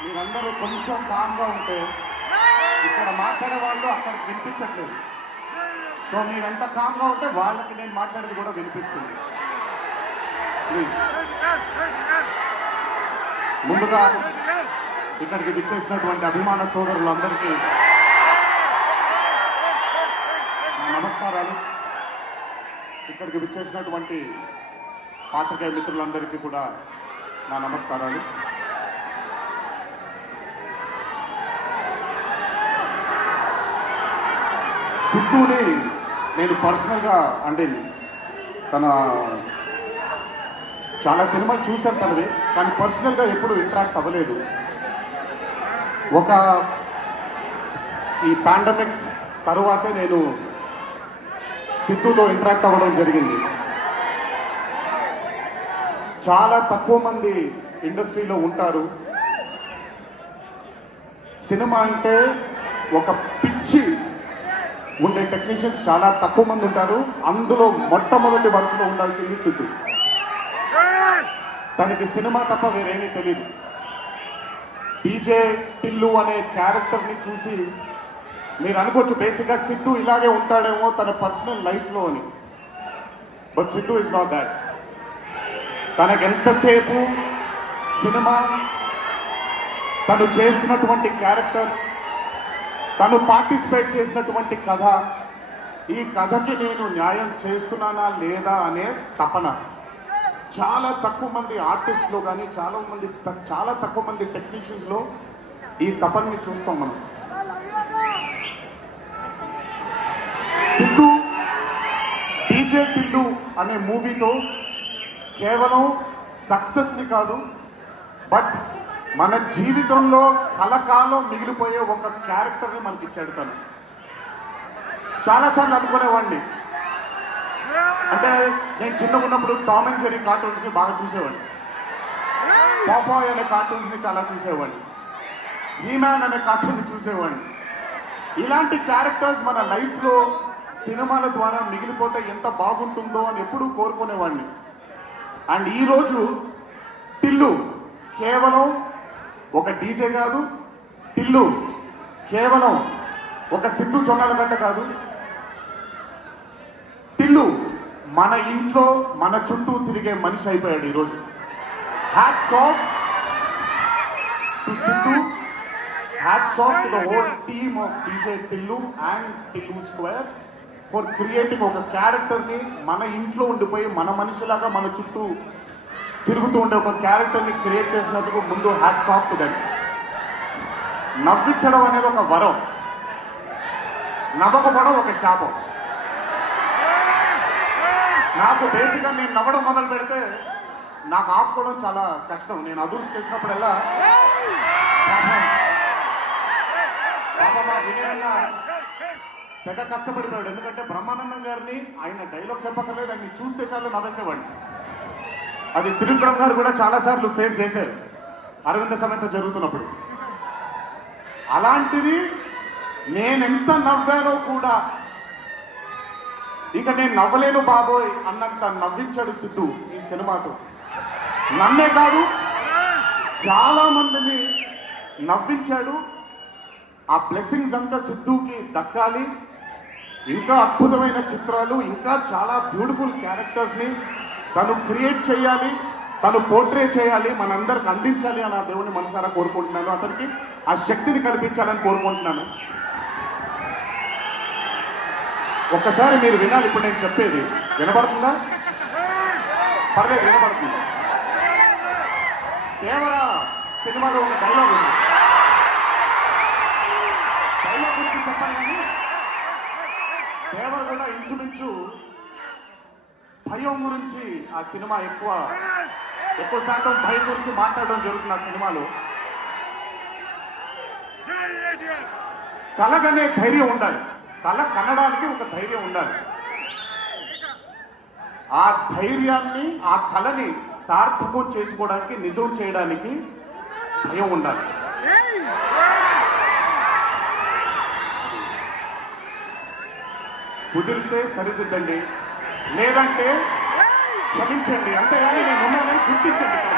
మీరందరూ కొంచెం కామ్గా ఉంటే ఇక్కడ మాట్లాడే వాళ్ళు అక్కడికి వినిపించట్లేదు. సో మీరంతా కామ్గా ఉంటే వాళ్ళకి నేను మాట్లాడేది కూడా వినిపిస్తుంది. ప్లీజ్. ముందుగా ఇక్కడికి విచ్చేసినటువంటి అభిమాన సోదరులందరికీ నా నమస్కారాలు. ఇక్కడికి విచ్చేసినటువంటి పాత్రికేయ మిత్రులందరికీ కూడా నా నమస్కారాలు. సిద్ధుని నేను పర్సనల్గా అంటే తన చాలా సినిమాలు చూశాను తనవి, కానీ పర్సనల్గా ఎప్పుడు ఇంటరాక్ట్ అవ్వలేదు. ఈ పాండమిక్ తరువాతే నేను సిద్ధుతో ఇంటరాక్ట్ అవ్వడం జరిగింది. చాలా తక్కువ మంది ఇండస్ట్రీలో ఉంటారు. సినిమా అంటే ఒక పిచ్చి ఉండే టెక్నీషియన్స్ చాలా తక్కువ మంది ఉంటారు. అందులో మొట్టమొదటి వరుసలో ఉండాల్సింది సిద్ధు. తనకి సినిమా తప్ప వేరేమీ తెలియదు. డీజే టిల్లు అనే క్యారెక్టర్ని చూసి మీరు అనుకోవచ్చు బేసిక్గా సిద్ధు ఇలాగే ఉంటాడేమో తన పర్సనల్ లైఫ్లో అని. But Siddhu is not that. తనకు ఎంతసేపు సినిమా, తను చేస్తున్నటువంటి క్యారెక్టర్, తను పార్టిసిపేట్ చేసినటువంటి కథ, ఈ కథకి నేను న్యాయం చేస్తున్నానా లేదా అనే తపన. చాలా తక్కువ మంది ఆర్టిస్ట్లో కానీ చాలా తక్కువ మంది టెక్నీషియన్స్లో ఈ తపనని చూస్తాం మనం. సిద్ధు డీజే టిల్లు అనే మూవీతో కేవలం సక్సెస్ని కాదు, బట్ మన జీవితంలో కలకాలం మిగిలిపోయే ఒక క్యారెక్టర్ని మనకి ఇచ్చాడు తను. చాలాసార్లు అనుకునేవాడిని, అంటే నేను చిన్నగా ఉన్నప్పుడు టామ్ అండ్ జెర్రీ కార్టూన్స్ని బాగా చూసేవాడిని, పాపాయ్ అనే కార్టూన్స్ని చాలా చూసేవాడిని, హీమ్యాన్ అనే కార్టూన్ని చూసేవాడిని. ఇలాంటి క్యారెక్టర్స్ మన లైఫ్లో సినిమాల ద్వారా మిగిలిపోతే ఎంత బాగుంటుందో అని ఎప్పుడూ కోరుకునేవాడిని. అండ్ ఈరోజు టిల్లు కేవలం ఒక డీజే కాదు, టిల్లు కేవలం ఒక సిద్ధు జొన్నలగడ్డ కాదు, టిల్లు మన ఇంట్లో మన చుట్టూ తిరిగే మనిషి అయిపోయాడు ఈరోజు. Hats off to Siddhu, hats off to the whole team of DJ Tillu and Tillu square for creating ఒక క్యారెక్టర్ని మన ఇంట్లో ఉండిపోయి మన మనిషిలాగా మన చుట్టూ తిరుగుతూ ఉండే ఒక క్యారెక్టర్ని క్రియేట్ చేసినందుకు ముందు హ్యాట్స్ ఆఫ్ టు దట్. నవ్వించడం అనేది ఒక వరం, నవ్వకపోవడం ఒక శాపం. నాకు బేసిక్గా నేను నవ్వడం మొదలు పెడితే నాకు ఆపుకోవడం చాలా కష్టం. నేను అదుర్స్ చేసినప్పుడల్లా మా వినయన్న తెగ కష్టపడిపోయాడు. ఎందుకంటే బ్రహ్మానందం గారిని ఆయన డైలాగ్ చెప్పక్కర్లేదు, ఆయన్ని చూస్తే చాలు నవ్వేసేవాడిని. అది త్రివిక్రమ్ గారు కూడా చాలాసార్లు ఫేస్ చేశారు అరవింద సమేత జరుగుతున్నప్పుడు. అలాంటిది నేనెంత నవ్వానో కూడా ఇక నేను నవ్వలేను బాబోయ్ అన్నంత నవ్వించాడు సిద్ధు ఈ సినిమాతో. నన్నే కాదు చాలా మందిని నవ్వించాడు. ఆ బ్లెస్సింగ్స్ అంతా సిద్ధుకి దక్కాలి. ఇంకా అద్భుతమైన చిత్రాలు, ఇంకా చాలా బ్యూటిఫుల్ క్యారెక్టర్స్ని తను క్రియేట్ చేయాలి, తను పోర్ట్రే చేయాలి, మనందరికి అందించాలి అని ఆ దేవుని మనసారా కోరుకుంటున్నాను. అతనికి ఆ శక్తిని కల్పించాలని కోరుకుంటున్నాను. ఒక్కసారి మీరు వినాలి ఇప్పుడు నేను చెప్పేది. వినపడుతుందా? పర్లేదు, వినపడుతుంది. దేవరా సినిమాలో ఒక డైలాగ్ ఉంది. డైలాగ్ గురించి చెప్పాను కానీ దేవర కూడా ఇంచుమించు భయం గురించి ఆ సినిమా ఎక్కువ శాతం భయం గురించి మాట్లాడడం జరుగుతుంది ఆ సినిమాలో. కలగనే ధైర్యం ఉండాలి, కళ కనడానికి ఒక ధైర్యం ఉండాలి. ఆ ధైర్యాన్ని, ఆ కళని సార్థకం చేసుకోవడానికి, నిజం చేయడానికి భయం ఉండాలి. కుదిరితే సరిదిద్దండి, లేదంటే క్షమించండి, అంతేగాని నేను ఉన్నానని గుర్తించండి. ఇక్కడ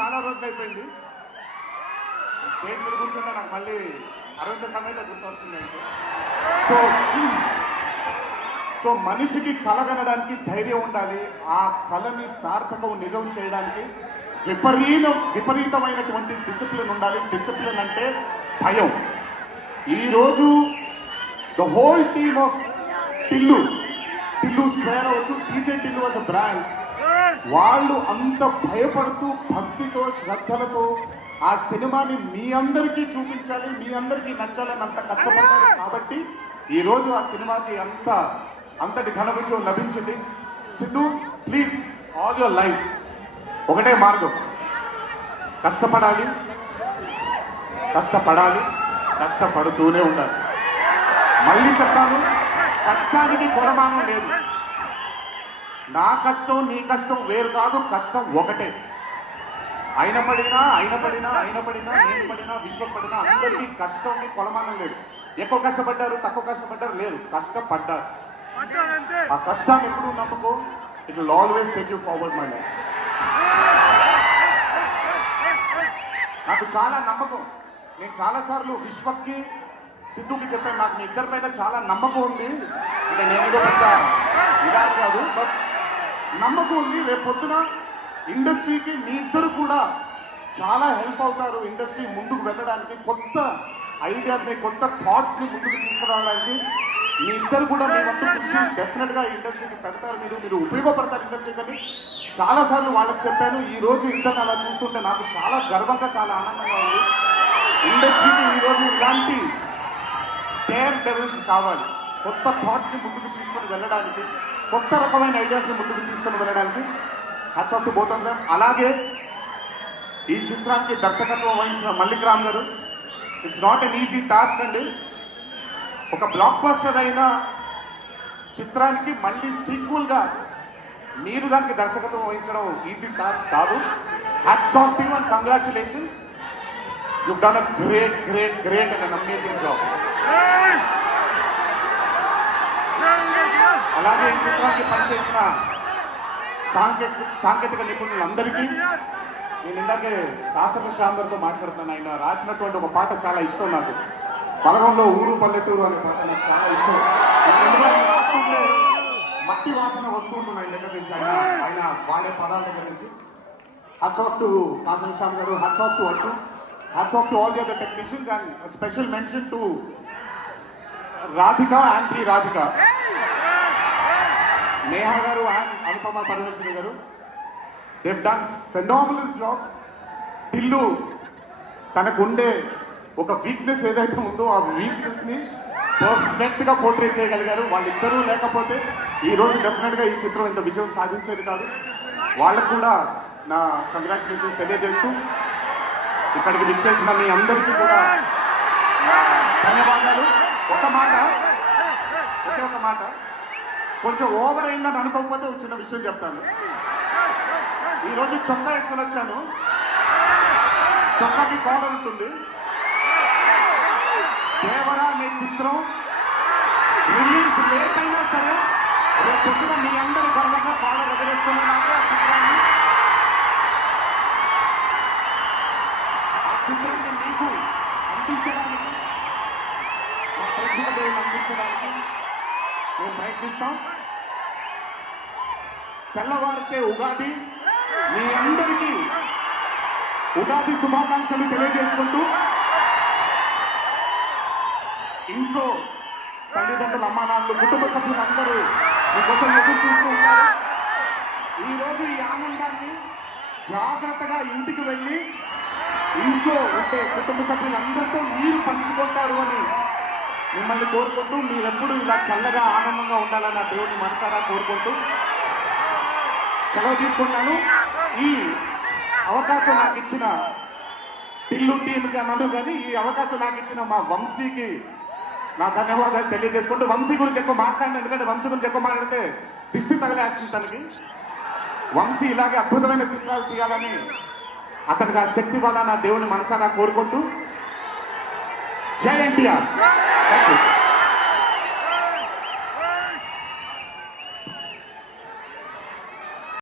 చాలా రోజులు అయిపోయింది. స్టేజ్ మీద కూర్చుంటే నాకు మళ్ళీ అరవింద సమేత గుర్తొస్తుంది అంటే. సో సో మనిషికి కళ కనడానికి ధైర్యం ఉండాలి. ఆ కళని సార్థకం నిజం చేయడానికి విపరీతమైనటువంటి డిసిప్లిన్ ఉండాలి. డిసిప్లిన్ అంటే భయం. ఈరోజు the whole team of Tillu Square అవచ్చు, DJ Tillu was a brand. వాళ్ళు అంత భయపడుతూ భక్తితో శ్రద్ధలతో ఆ సినిమాని మీ అందరికీ చూపించాలి, మీ అందరికీ నచ్చాలని అంత కష్టపడ్డారు. కాబట్టి ఈరోజు ఆ సినిమాకి అంతటి ఘన విజయం లభించింది. Siddhu, please, all your life ఒకటే మార్గం, కష్టపడాలి, కష్టపడుతూనే ఉండాలి. మళ్ళీ చెప్తాను, కష్టానికి కొలమానం లేదు. నా కష్టం నీ కష్టం వేరు కాదు, కష్టం ఒకటే. ఆయన పడినా నేను పడినా విశ్వం పడినా అందరికీ కష్టంకి కొలమానం లేదు. ఎక్కువ కష్టపడ్డారు, తక్కువ కష్టపడ్డారు లేదు, కష్టపడ్డారు. ఆ కష్టాన్ని ఎప్పుడు నమ్ముకో, it will always take you forward my life. నాకు చాలా నమ్మకం. నేను చాలాసార్లు విశ్వక్కి సిద్ధుకి చెప్పాను, నాకు మీ ఇద్దరి పైన చాలా నమ్మకం ఉంది. అంటే నేనేదో పెద్ద ఇదాని కాదు, బట్ నమ్మకం ఉంది. రేపు పొద్దున ఇండస్ట్రీకి మీ ఇద్దరు కూడా చాలా హెల్ప్ అవుతారు. ఇండస్ట్రీ ముందుకు వెళ్ళడానికి, కొత్త ఐడియాస్ని, కొత్త థాట్స్ని ముందుకు తీసుకురావడానికి మీ ఇద్దరు కూడా మీ వంతు కృషి డెఫినెట్గా ఇండస్ట్రీకి పెడతారు. మీరు ఉపయోగపడతారు ఇండస్ట్రీకి అని చాలాసార్లు వాళ్ళకి చెప్పాను. ఈరోజు ఇద్దరు అలా చూస్తుంటే నాకు చాలా గర్వంగా, చాలా ఆనందంగా ఉంది. ఇండస్ట్రీకి ఈరోజు ఇలాంటి డేర్ డెవిల్స్ కావాలి, కొత్త థాట్స్ని ముందుకు తీసుకొని వెళ్ళడానికి, కొత్త రకమైన ఐడియాస్ని ముందుకు తీసుకొని వెళ్ళడానికి. Hats off to both of them. అలాగే ఈ చిత్రానికి దర్శకత్వం వహించిన మల్లిక్ రామ్ గారు, it's not an easy task అండి. ఒక బ్లాక్ బస్టర్ అయిన చిత్రానికి మళ్ళీ సీక్వెల్గా మీరు దానికి దర్శకత్వం వహించడం ఈజీ టాస్క్ కాదు. Hats off to you and congratulations. You've done a great and an amazing job. అలాగే ఈ చిత్రానికి పనిచేసిన సాంకేతిక నిపుణులందరికీ నేను ఇందాకే దాసరి శ్యామ్ గారితో మాట్లాడుతున్నాను. ఆయన రాసినటువంటి ఒక పాట చాలా ఇష్టం నాకు. బలగంలో ఊరు పల్లెటూరు అనే పాట నాకు చాలా ఇష్టం. ఎందుకంటే ఆయన రాస్తుంటే మట్టి వాసన వస్తూ ఉంటుంది ఆయన దగ్గర నుంచి, ఆయన వాడే పదాల దగ్గర నుంచి. Hats off to Dasari Shyam గారు, హ్యాట్స్ ఆఫ్ టు అచ్చు, hats off to all the other technicians, and a special mention to Radhika and the Radhika, Neha garu and Anupama Parmeshwari garu. They've done phenomenal job. Tillu tanakunde oka weakness edaithe undo aa weakness ni perfect ga portray cheyagaligaru. వాళ్ళిద్దరూ లేకపోతే ఈ రోజు definite గా ఈ చిత్రం ఇంత విజయం సాధించేది కాదు. వాళ్ళకు కూడా నా కంగ్రాచులేషన్స్ తెలియజేస్తూ ఇక్కడికి విచ్చేసిన మీ అందరికీ కూడా ధన్యవాదాలు. ఒకే ఒక మాట, కొంచెం ఓవర్ అయిందని అనుకోకపోతే ఒక చిన్న విషయం చెప్తాను. ఈరోజు చొక్కా వేసుకొని వచ్చాను, చొక్కాకి కాలర్ ఉంటుంది. దేవరా అనే చిత్రం రిలీజ్ లేట్ అయినా సరే రేపు పొద్దున మీ అందరూ గర్వంగా కాలర్ ఎగరేసుకునేలాగే ఆ చిత్రాన్ని మీకు అందించడానికి, మా ప్రేక్షక దేవుని అందించడానికి మేము ప్రయత్నిస్తాం. తెల్లవారితే ఉగాది, మీ అందరికీ ఉగాది శుభాకాంక్షలు తెలియజేసుకుంటూ, ఇంట్లో తల్లిదండ్రులు, అమ్మానాన్నలు, కుటుంబ సభ్యులందరూ మీకోసం ఎదురు చూస్తూ ఉంటారు. ఈరోజు ఈ ఆనందాన్ని జాగ్రత్తగా ఇంటికి వెళ్ళి ఇంట్లో ఉంటే కుటుంబ సభ్యులందరితో మీరు పంచుకుంటారు అని మిమ్మల్ని కోరుకుంటూ, మీరెప్పుడు ఇలా చల్లగా ఆనందంగా ఉండాలని ఆ దేవుడిని మనసారా కోరుకుంటూ సెలవు తీసుకుంటాను. ఈ అవకాశం నాకు ఇచ్చిన టిల్లు టీంకి అన్నాను, కానీ ఈ అవకాశం నాకు ఇచ్చిన మా వంశీకి నా ధన్యవాదాలు తెలియజేసుకుంటూ, వంశీ గురించి ఎక్కువ మాట్లాడిన, ఎందుకంటే వంశీ గురించి ఎక్కువ మాట్లాడితే దిష్టి తగిలేస్తుంది తనకి. వంశీ ఇలాగే అద్భుతమైన చిత్రాలు తీయాలని అతనికి ఆ శక్తి వల్ల నా దేవుని మనసారా కోరుకుంటూ, జై ఎన్టీఆర్. Thank you.